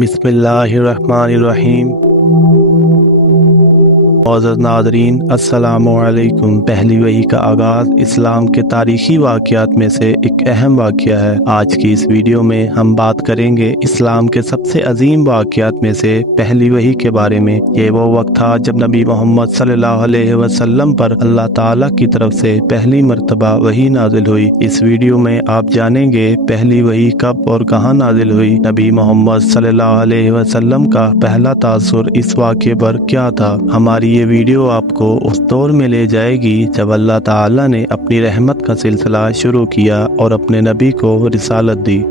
बिस्मिल्लाहिर्रहमानिर्रहीम। मोअज़्ज़ज़ नाज़रीन, अस्सलामु अलैकुम। पहली वही का आगाज़ इस्लाम के तारीख़ी वाक़यात में से एक अहम वाक़या है। आज की इस वीडियो में हम बात करेंगे इस्लाम के सबसे अजीम वाक़यात में से पहली वही के बारे में। ये वो वक्त था जब नबी मोहम्मद सल्लल्लाहु अलैहि वसल्लम पर अल्लाह ताला की तरफ से पहली मर्तबा वही नाजिल हुई। इस वीडियो में आप जानेंगे पहली वही कब और कहाँ नाजिल हुई, नबी मोहम्मद सल्लल्लाहु अलैहि वसल्लम का पहला तासुर इस वाक़े पर क्या था। हमारी ये वीडियो आपको उस दौर में ले जाएगी जब अल्लाह ताला ने अपनी रहमत का सिलसिला शुरू किया और अपने नबी को रिसालत दी।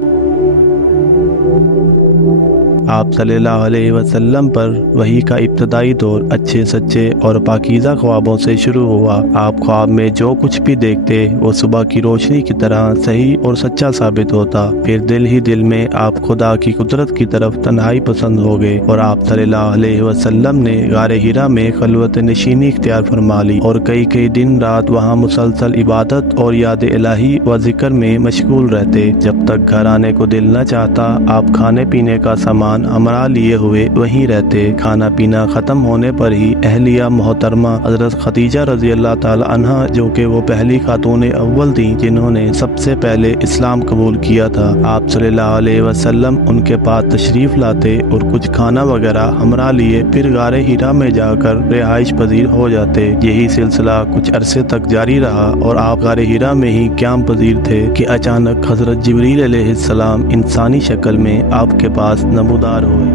आप सल्लल्लाहु अलैहि वसल्लम पर वही का इब्तदाई दौर अच्छे सच्चे और पाकीज़ा ख्वाबों से शुरू हुआ। आप ख्वाब में जो कुछ भी देखते वो सुबह की रोशनी की तरह सही और सच्चा साबित होता। फिर दिल ही दिल में आप खुदा की कुदरत की तरफ तन्हाई पसंद हो गए और आप सल्लल्लाहु अलैहि वसल्लम ने गारे हिरा में खलवत नशीनी इख्तियार फरमा ली और कई कई दिन रात वहाँ मुसलसल इबादत और याद इलाही व जिक्र में मशगूल रहते। जब तक घर आने को दिल न चाहता आप खाने पीने का सामान हमरा लिए हुए वहीं रहते। खाना पीना खत्म होने पर ही अहलिया मोहतरमा हजरत खदीजा रजी अल्लाह ताला अन्हा, जो कि वो पहली खातून अव्वल थी जिन्होंने सबसे पहले इस्लाम कबूल किया था, आप सल्लल्लाहु अलैहि वसल्लम उनके पास तशरीफ लाते और कुछ खाना वगैरह हमरा लिए फिर गारे हिरा में जाकर रिहाइश पजीर हो जाते। यही सिलसिला कुछ अरसे तक जारी रहा और आप गारे हिरा में ही क़याम पजीर थे कि अचानक हजरत जिब्रील अलैहिस्सलाम इंसानी शक्ल में आपके पास नमूदार हुए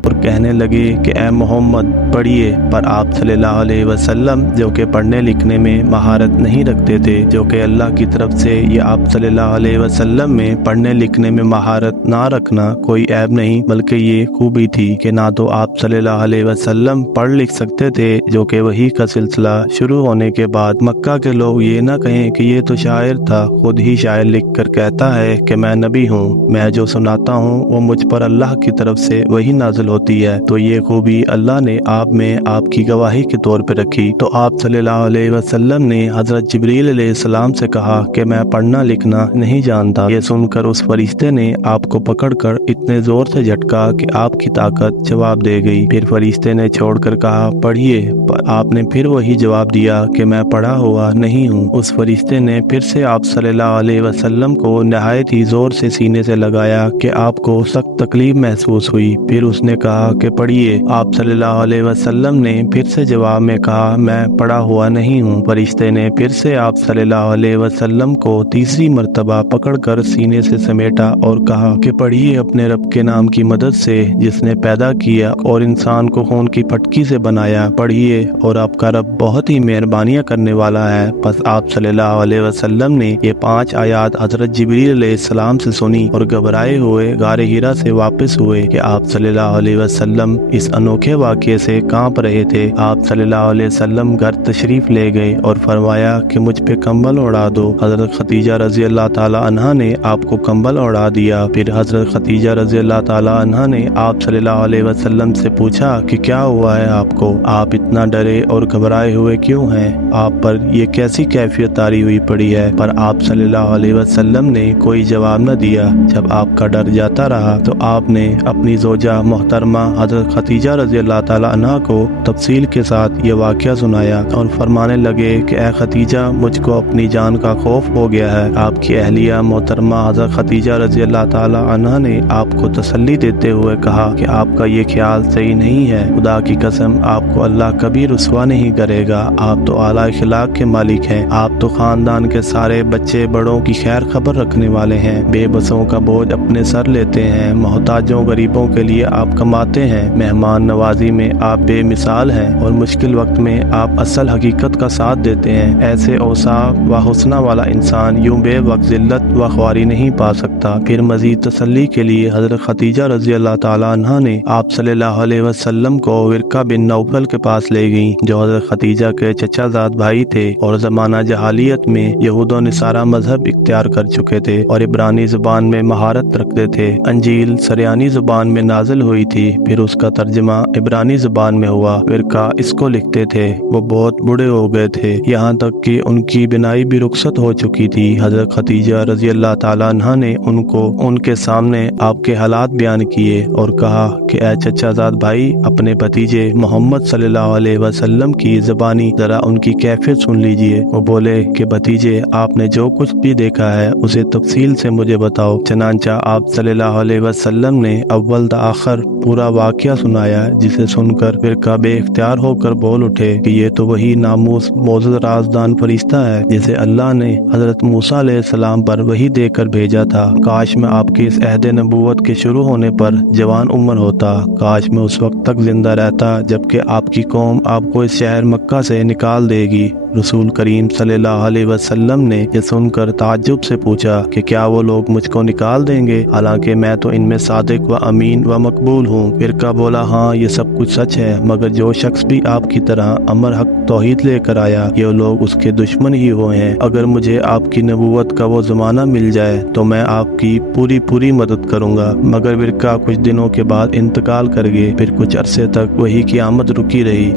और कहने लगे कि ए मोहम्मद पढ़िए। पर आप सल्लल्लाहु अलैहि वसल्लम जो कि पढ़ने लिखने में महारत नहीं रखते थे, जो कि अल्लाह की तरफ से ये आप सल्लल्लाहु अलैहि वसल्लम में पढ़ने लिखने में महारत ना रखना कोई ऐब नहीं बल्कि ये खूबी थी कि ना तो आप सल्लल्लाहु अलैहि वसल्लम पढ़ लिख सकते थे, जो कि वही का सिलसिला शुरू होने के बाद मक्का के लोग ये ना कहें कि ये तो शायर था, खुद ही शायर लिख कर कहता है कि मैं नबी हूँ, मैं जो सुनाता हूँ वो मुझ पर अल्लाह की तरफ से वही नाजिल होती है। तो ये खूबी अल्लाह ने आप में आपकी गवाही के तौर पर रखी। तो आप सल्लल्लाहु अलैहि वसल्लम ने हजरत जिब्रील अलैहिस्सलाम से कहा कि मैं पढ़ना लिखना नहीं जानता। ये सुनकर उस फरिश्ते ने आपको पकड़कर इतने जोर से झटका कि आपकी ताकत जवाब दे गई। फिर फरिश्ते ने छोड़कर कहा पढ़िए, पर आपने फिर वही जवाब दिया कि मैं पढ़ा हुआ नहीं हूँ। उस फरिश्ते ने फिर से आप सल्लल्लाहु अलैहि वसल्लम को नहायत ही जोर से सीने से लगाया कि आपको सख्त तकलीफ महसूस हुई। फिर उसने कहा कि पढ़िए। आप सल्लल्लाहु अलैहि वसल्लम ने फिर से जवाब में कहा मैं पढ़ा हुआ नहीं हूँ। फरिश्ते ने फिर से आप सल्लल्लाहु अलैहि वसल्लम को तीसरी मर्तबा पकड़कर सीने से समेटा और कहा कि पढ़िए अपने रब के नाम की मदद से जिसने पैदा किया और इंसान को खून की फटकी से बनाया, पढ़िए और आपका रब बहुत ही मेहरबानियां करने वाला है। बस आप सल्लल्लाहु अलैहि वसल्लम ने ये 5 आयात हजरत जिब्रील अलैहिस्सलाम से सुनी और घबराए हुए गारे हिरा से वापस हुए कि आप सल्लल्लाहु अलैहि वसल्लम इस अनोखे वाक़ये से कांप रहे थे। आप सल्लल्लाहु अलैहि वसल्लम घर तशरीफ ले गए और फरमाया कि मुझ पे कंबल उड़ा दो। हजरत खदीजा रजी अल्लाह ताला अन्हा ने आपको कंबल उड़ा दिया। फिर हजरत खदीजा रजी अल्लाह ताला अन्हा ने आप सल्लल्लाहु अलैहि वसल्लम से पूछा कि क्या हुआ है आपको, आप इतना डरे और घबराए हुए क्यों हैं, आप पर ये कैसी कैफियत तारी हुई पड़ी है। पर आप सल्लल्लाहु अलैहि वसल्लम ने कोई जवाब न दिया। जब आपका डर जाता रहा तो आपने अपनी जोजा मोहतरमा हजरत खदीजा रजी अल्लाह ताला अन्हा को तफसील के साथ ये वाक़या सुनाया और फरमाने लगे कि ए खदीजा, मुझको अपनी जान का खौफ हो गया है। आपकी अहलिया मोहतरमा हजरत खदीजा रजी अल्लाह ताला अन्हा ने आपको तसल्ली देते हुए कहा कि आपका ये ख्याल सही नहीं है, खुदा की कसम आपको अल्लाह कभी रुस्वा नहीं करेगा। आप तो आला अखलाक के मालिक हैं, आप तो खानदान के सारे बच्चे बड़ों की खैर खबर रखने वाले हैं, बेबसों का बोझ अपने सर लेते हैं, मोहताजों गरीबों के लिए आप कमाते हैं, मेहमान नवाजी में आप बेमिसाल हैं और मुश्किल वक्त में आप असल हकीकत का साथ देते हैं। ऐसे औसाफ व हुस्ना वाला इंसान यूं बेवक्त जिल्लत व ख्वारी नहीं पा सकता। फिर मजीद तसल्ली के लिए हजरत खदीजा रजी अल्लाह ताला अन्हा ने आप सल्लल्लाहु अलैहि वसल्लम को विरका बिन नौफल के पास ले गई, जो हजरत खदीजा के चचाजाद भाई थे और जमाना जहालियत में यहूद व निसारा मजहब इख्तियार कर चुके थे और इब्रानी जुबान में महारत रखते थे। अंजील सरयानी जुबान में नाजिल हुई थी। फिर उसका तर्जमा इब्रानी ज़बान में हुआ। फिरका इसको लिखते थे। वो बहुत बूढ़े हो गए थे, यहाँ तक कि उनकी बिनाई भी रुखसत हो चुकी थी। हज़रत खदीजा रज़ी अल्लाह ताला अन्हा ने उनको उनके सामने आपके हालात बयान किए और कहा कि ऐ चचाजाद भाई, अपने भतीजे मोहम्मद सल्लल्लाहु अलैहि वसल्लम की ज़बानी ज़रा उनकी कैफियत सुन लीजिए। वो बोले कि भतीजे, आपने जो कुछ भी देखा है उसे तफसील से मुझे बताओ। चनांचा आप सल्लल्लाहु अलैहि वसल्लम ने अव्वल ता आखिर पूरा वाक़या सुनाया, जिसे सुनकर फिरका बेइख्तियार होकर बोल उठे कि ये तो वही नामूस मोअज़्ज़ज़ राज़दान फरिश्ता है जिसे अल्लाह ने हज़रत मूसा अलैहिस्सलाम पर वही देकर भेजा था। काश मैं आपके इस अहद नबूवत के शुरू होने पर जवान उम्र होता। काश मैं उस वक्त तक जिंदा रहता जबकि आपकी कौम आपको इस शहर मक्का से निकाल देगी। रसूल करीम सल्लल्लाहु अलैहि वसल्लम ने ये सुनकर ताज्जुब से पूछा कि क्या वो लोग मुझको निकाल देंगे, हालांकि मैं तो इनमें सादिक व अमीन व मकबूल हूँ। फिरका बोला, हाँ ये सब कुछ सच है, मगर जो शख्स भी आपकी तरह अमर हक तौहीद लेकर आया, ये लोग उसके दुश्मन ही हुए हैं। अगर मुझे आपकी नबूवत का वो ज़माना मिल जाए तो मैं आपकी पूरी मदद करूँगा। मगर फिरका कुछ दिनों के बाद इंतकाल कर गए। फिर कुछ अरसे तक वही की आमद रुकी रही।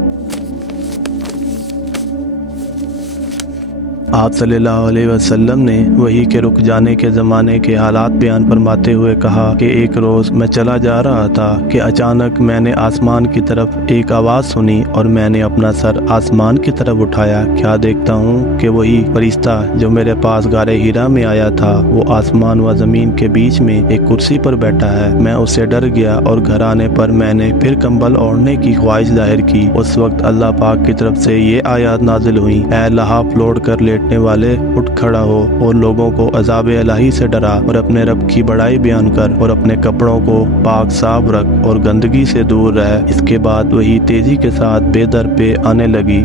आप सल्लल्लाहु अलैहि वसल्लम ने वही के रुक जाने के ज़माने के हालात बयान फरमाते हुए कहा कि एक रोज़ मैं चला जा रहा था कि अचानक मैंने आसमान की तरफ एक आवाज़ सुनी और मैंने अपना सर आसमान की तरफ उठाया। क्या देखता हूँ कि वही फरिश्ता जो मेरे पास गारे हीरा में आया था, वो आसमान व ज़मीन के बीच में एक कुर्सी पर बैठा है। मैं उससे डर गया और घर आने पर मैंने फिर कंबल ओढ़ने की ख्वाहिश जाहिर की। उस वक्त अल्लाह पाक की तरफ से ये आयत नाजिल हुई, ऐ लहाफ लौट कर लेटने वाले, उठ खड़ा हो और लोगों को अज़ाब इलाही से डरा और अपने रब की बड़ाई बयान कर और अपने कपड़ों को पाक साफ रख और गंदगी से दूर रह। इसके बाद वही तेजी के साथ बेदर पे आने लगी।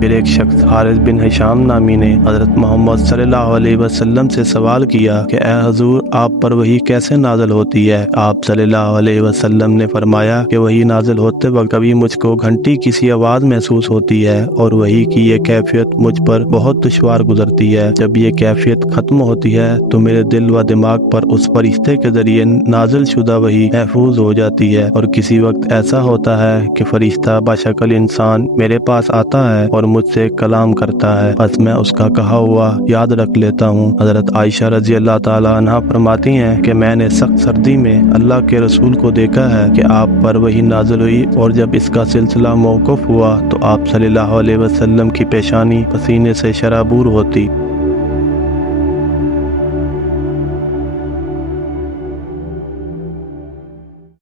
फिर एक शख्स हारिस बिन हिशाम नामी ने हज़रत मोहम्मद सल्लल्लाहु अलैहि वसल्लम से सवाल किया कि ए हजूर, आप पर वही कैसे नाज़िल होती है? आप सल्लल्लाहु अलैहि वसल्लम ने फरमाया कि वही नाज़िल होते वक्त कभी मुझको घंटी की सी आवाज़ महसूस होती है और वही की ये कैफियत मुझ पर बहुत दुश्वार गुजरती है। जब ये कैफियत ख़त्म होती है तो मेरे दिल व दिमाग पर उस फरिश्ते के ज़रिए नाजिल शुदा वही महफूज हो जाती है। और किसी वक्त ऐसा होता है कि फरिश्ता बाशक्ल इंसान मेरे पास आता है और मुझसे कलाम करता है, बस मैं उसका कहा हुआ याद रख लेता हूँ। हज़रत आयशा रज़ी अल्लाह ताला अन्हा फरमाती हैं कि मैंने सख्त सर्दी में अल्लाह के रसूल को देखा है कि आप पर वही नाज़िल हुई और जब इसका सिलसिला मौकूफ हुआ तो आप सल्लल्लाहु अलैहि वसल्लम की पेशानी पसीने से शराबूर होती।